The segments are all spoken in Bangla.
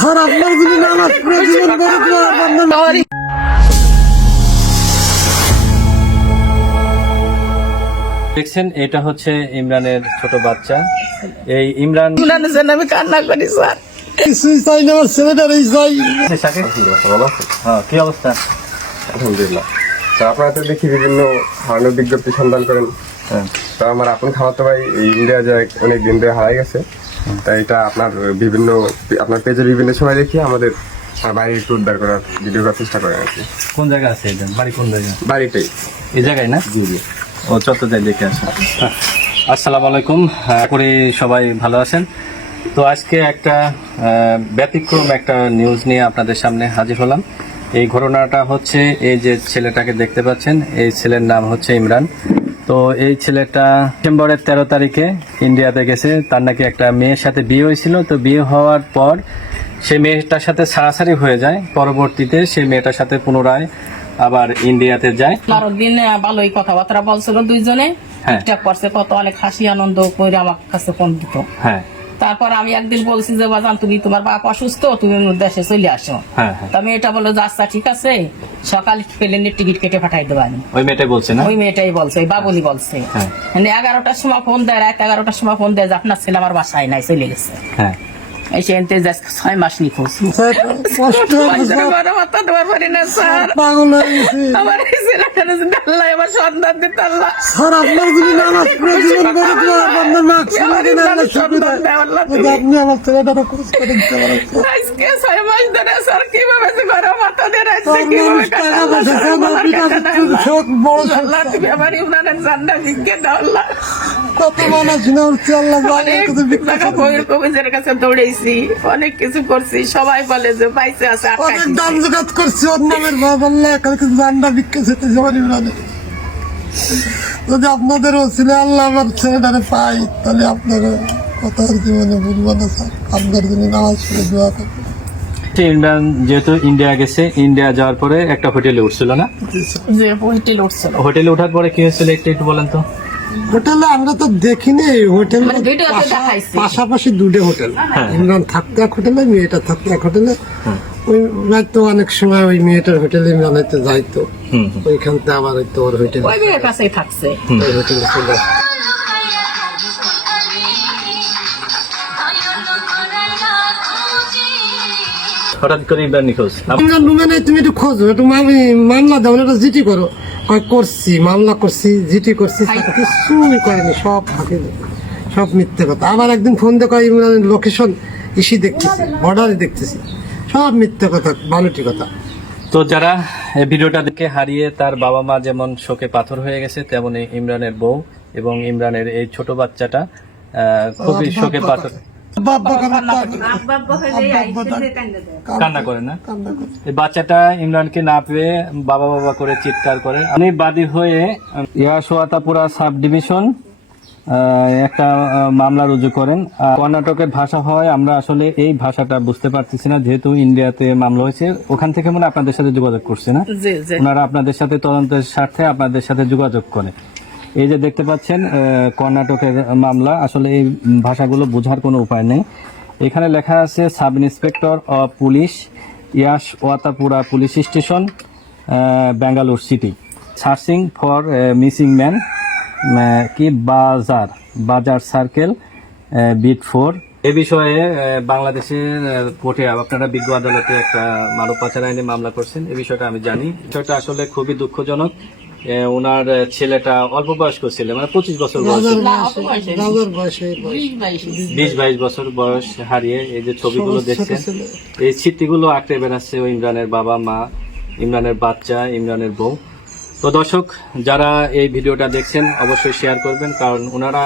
স্যার আপনার যদি নামাজ পড়ে জীবন গড়ে তোলার বন্ধন দেখছেন, এটা হচ্ছে ইমরানের ছোট বাচ্চা। এই ইমরান ইমরানের জন্য আমি কান্না করি স্যার। কিছুই চাই না, আমার ছেলেটারই চাই। হ্যাঁ, কি অবস্থা? আলহামদুলিল্লাহ স্যার, আপনারা তো দেখি বিভিন্ন ধরনের বিজ্ঞপ্তি সন্ধান করেন। তো আমার আপন খাওয়াতে ভাই ইন্ডিয়া যায় অনেক দিন ধরে হারাই গেছে। তাই এটা আপনার পেজের বিভিন্ন সময় দেখি আমাদের বাড়ি একটু উদ্ধার করার ভিডিও করার চেষ্টা করেন আর কি। কোন জায়গায় আছে এটা? বাড়ি কোন জায়গায়? বাড়িটাই এই জায়গায় না? জি জি। ও চত্বর যাই দেখে আসুন। আসসালামু আলাইকুম, আশা করি সবাই ভালো আছেন। তো আজকে একটা ব্যতিক্রম একটা নিউজ নিয়ে আপনাদের সামনে হাজির হলাম। এই ঘটনাটা হচ্ছে, এই যে ছেলেটাকে দেখতে পাচ্ছেন, এই ছেলের নাম হচ্ছে ইমরান। তো এই ছেলেটা ডিসেম্বরের 13 তারিখে ইন্ডিয়াতে গেছে। তার নাকি একটা মেয়ের সাথে বিয়ে হয়েছিল। তো বিয়ে হওয়ার পর সেই মেয়েটার সাথে ছাড়াছাড়ি হয়ে যায়। পরবর্তীতে সেই মেয়েটার সাথে পুনরায় আবার ইন্ডিয়াতে যায়। 12 দিন ভালোই কথাবার্তা বলছিল দুইজনে, ঠিকঠাক করছে, কত অনেক হাসি আনন্দ করে আমার কাছে ফোন দিত। হ্যাঁ, তারপর আমি একদিন বলছি যে বাজান তুমি তোমার বাপ অসুস্থ, তুমি দেশে চলে আসো। হ্যাঁ। তা মেয়েটা বললো যে আচ্ছা ঠিক আছে, সকাল প্লেনের টিকিট কেটে পাঠাই দেবো আমি। ওই মেয়েটাই বলছে না? ওই মেয়েটাই বলছে, ওই বাবুনি বলছে। হ্যাঁ। মানে 11টার সময় ফোন দেয়, রাত 11টার সময় ফোন দেয় যে আপনার ছেলে আমার বাসায় নাই, চলে গেছে। হ্যাঁ। এসে এনতে 6 মাস নিখোঁজ। স্যার কষ্ট হবে স্যার, বড় মাথা দেওয়ার পারি না স্যার। পাগল হয়ে গেছি। আমার এই ছেলেটাকে যদি আল্লাহ এবার সন্ধান দিত আল্লাহ। স্যার আপনার যদি নামাজ পড়ে জীবন গড়ে তোলার বন্ধন না ছেলেকে আল্লাহ সুবিধা যদি আপনি আমার ছেলেটাকে খোঁজ করে দিতে পারেন। আজকে 6 মাস ধরে স্যার কিভাবে যে বড় মাথা দিয়ে রাখছে, স্যার কিভাবে মানুষ টাকা পয়সা সব আপনার কাছে সব বড় আল্লাহ তুমি আমার ইমরানের জান্নাত দিকে দাও আল্লাহ। কত মানুষ না উঠছে আল্লাহ জানে অনেক কত বিখ্যাত। টাকা বইয়ের কবিজের কাছে দৌড়েছি, অনেক কিছু করছি, সবাই বলে যে পাইছে আছে অনেক দাম জোগাত করছি ওর নামের ভাব আল্লাহ কালকে জান্ডা বিক্রি হতে যাবার ইমরানে। যদি আপনাদেরও ছিল আল্লাহ আমার ছেলেটারে পাই, তাহলে আপনার কথা জীবনে ভুলবো না স্যার। আপনার জন্য নামাজ পড়ে দোয়া করবো। ইমরান যেহেতু ইন্ডিয়া গেছে, ইন্ডিয়া যাওয়ার পরে একটা হোটেলে উঠছিল না? যে হোটেল উঠছিল। হোটেলে ওঠার পরে কি হয়েছিল একটু বলেন তো। হোটেলে আমরা তো দেখিনি, হোটেল মানে ভিডিওতে দেখাইছে। পাশাপাশি দুটো হোটেল, ইমরান থাকতো এক হোটেলে, মেয়েটা থাকতো এক হোটেলে। ওই তো অনেক সময় ওই মেয়েটার হোটেলে ইমরান হয়তো যাইতো, ওইখান থেকে আবার হয়তো ওর হোটেল ওই মেয়ের কাছেই থাকছে। ওই হোটেলে চলে আসতো। হঠাৎ করে ইমরান নিখোঁজ। ইমরান রুমে নেই, তুমি একটু খোঁজো, একটু মামলা দাও, একটা জিটি করো। করছি, মামলা করছি, জিটি করছি, কিছুই করেনি, সব ফাঁকি, সব মিথ্যে কথা। আবার একদিন ফোন দিয়ে কয় ইমরানের লোকেশন ইসি দেখতেছি, বর্ডারে দেখতেছি, সব মিথ্যে কথা, বালুটি কথা। তো যারা এই ভিডিওটা দেখে হারিয়ে তার বাবা মা যেমন শোকে পাথর হয়ে গেছে, তেমনি ইমরানের বউ এবং ইমরানের এই ছোট বাচ্চাটা খুবই শোকে পাথর, কান্না করে না? এই বাচ্চাটা ইমরানকে না পেয়ে বাবা বাবা করে চিৎকার করে। আমি বাদী হয়ে সোয়াতাপুরা সাব ডিভিশন একটা মামলা রুজু করেন। কর্ণাটকের ভাষা হয়, আমরা আসলে এই ভাষাটা বুঝতে পারতেছি না, যেহেতু ইন্ডিয়াতে মামলা হয়েছে, ওখান থেকে মনে আপনাদের সাথে যোগাযোগ করছে না? ওনারা আপনাদের সাথে তদন্তের স্বার্থে আপনাদের সাথে যোগাযোগ করে। এই যে দেখতে পাচ্ছেন কর্ণাটকের মামলা, আসলে এই ভাষাগুলো বোঝার কোনো উপায় নেই। এখানে লেখা আছে sub inspector of police Yeshwanthpura police station, Bangalore city, searching for missing man কি বাজার সার্কেল বিট 4। এ বিষয়ে বাংলাদেশের কোর্টে আপনারা বিজ্ঞ আদালতে একটা মানব পাচার আইনে মামলা করছেন। এই বিষয়টা আমি জানি। বিষয়টা আসলে খুবই দুঃখজনক। ওনার ছেলেটা অল্প বয়স্ক ছিল, মানে 25 বছর বয়স, 20-22 বছর বয়স হারিয়ে এই যে ছবিগুলো দেখছেন, এই স্মৃতিগুলো আঁকড়ে বেড়াচ্ছে ওই ইমরানের বাবা মা, ইমরানের বাচ্চা, ইমরানের বউ। তো দর্শক যারা এই ভিডিওটা দেখছেন অবশ্যই শেয়ার করবেন, কারণ ওনারা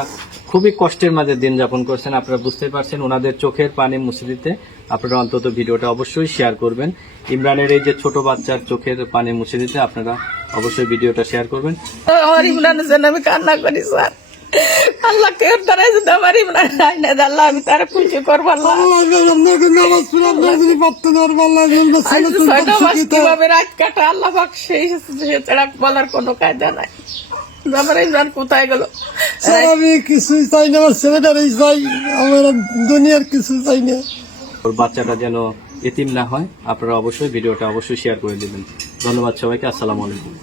খুবই কষ্টের মাঝে দিন যাপন করছেন। আপনারা বুঝতে পারছেন, ওনাদের চোখের পানি মুছে দিতে আপনারা অন্তত ভিডিওটা অবশ্যই শেয়ার করবেন। ইমরানের এই যে ছোট বাচ্চার চোখের পানি মুছে দিতে আপনারা অবশ্যই ভিডিওটা শেয়ার করবেন। আমার ইমরানের জন্য আমি কান্না করি স্যার। আল্লাহ কেউ তারা যদি আমার ইমরান নাই না, আল্লাহ আমি তারা খুশি করবো আল্লাহ। কিভাবে রাত কাটা আল্লাহ সেই বলার কোনো কায়দা নাই। আমার ইমরান কোথায় গেল? আমি কিছুই চাই না, আমার ছেলেটারই চাই, আমার দুনিয়ার কিছু চাই না। ওর বাচ্চাটা যেন এতিম না হয়, আপনারা অবশ্যই ভিডিওটা অবশ্যই শেয়ার করে দিবেন। ধন্যবাদ সবাইকে, আসসালামু আলাইকুম।